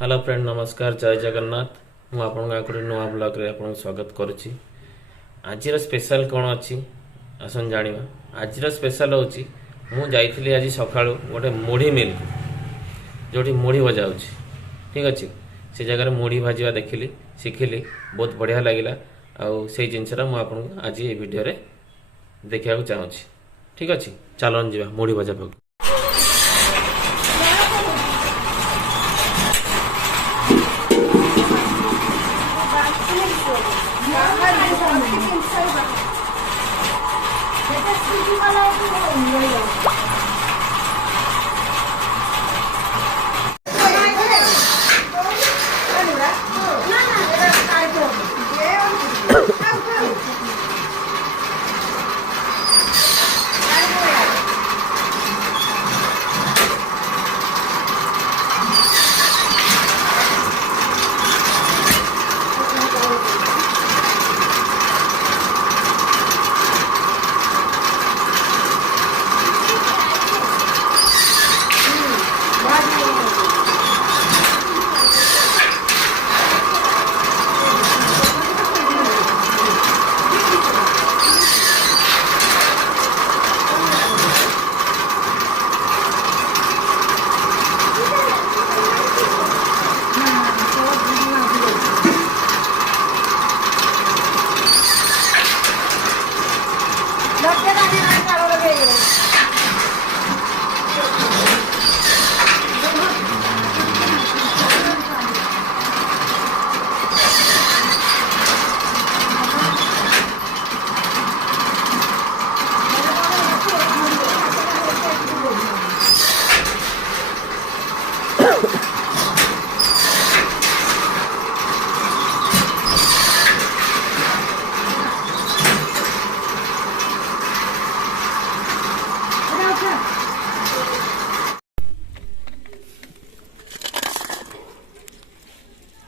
Hello friend नमस्कार जय जगन्नाथ मु आपन गोटे नुआ ब्लॉग रे आपन स्वागत करुच्ची। आज स्पेशल कौन अच्छी आसन जानिबा। आज स्पेशल होची मु जाइथिली आज सकाळू गोटे मुढ़ी मिल जोठी मुढ़ी भजा होची। ठीक अच्छे से जगह मुढ़ी भाजवा देखिली शिखिली बहुत बढ़िया लगिला। आउ से जिनसरा मु आपन आज ये वीडियो रे देखिया चाहूँगी। ठीक अच्छे चलन जीवा मुढ़ी भजा पाक।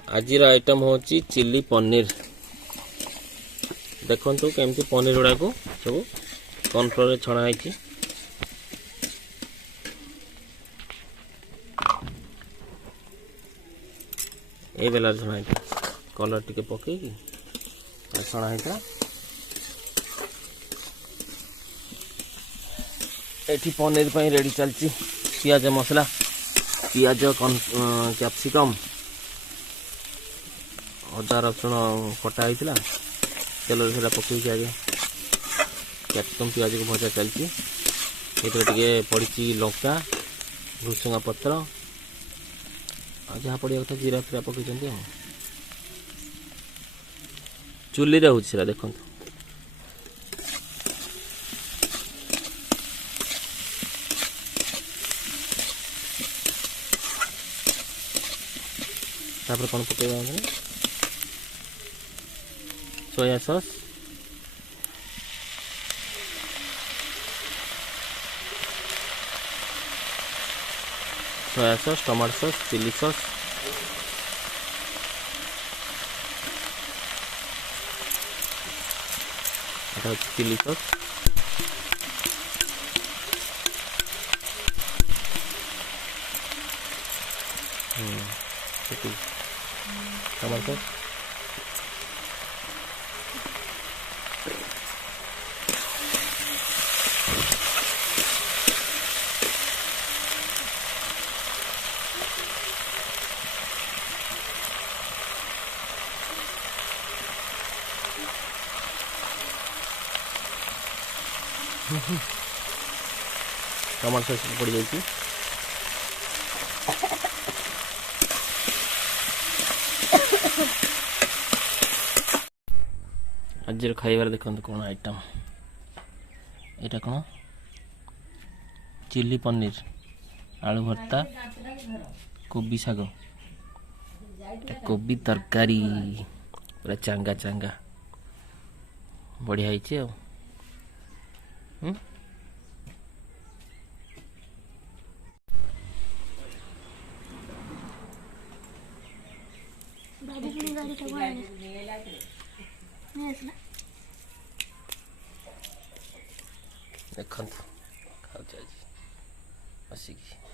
आज आइटम हूँ चिली पनीर। देखु केमती पनीर गुड़ा को सब कॉर्नफ्लोर छणा है। ये बेला छणा है कलर टिके पकईकी छणा है। एठी पनीर पर रेडी चलती पियाज मसला पियाज कैप्सिकम अदा रसुण कटा होता तेल से पकईकि आगे कैप्सिकम पियाज को भजा चलती। ये पड़ी लंका भुसुंगा पत्र जहाँ पड़ा कथा जीरा फिरा पकई चुली रे होता देखो। तापर कौन पकेगा soya sauce tomato sauce chilli sauce chilli sauce tomato sauce tomato sauce पड़ जाए। आज खाइबार देखो कौन आइटम यहाँ कौन चिली पनीर आलू भर्ता कोबी साग कोबी तरकारी पूरा चांगा चांगा बढ़िया है। देखो खाऊ बसिकी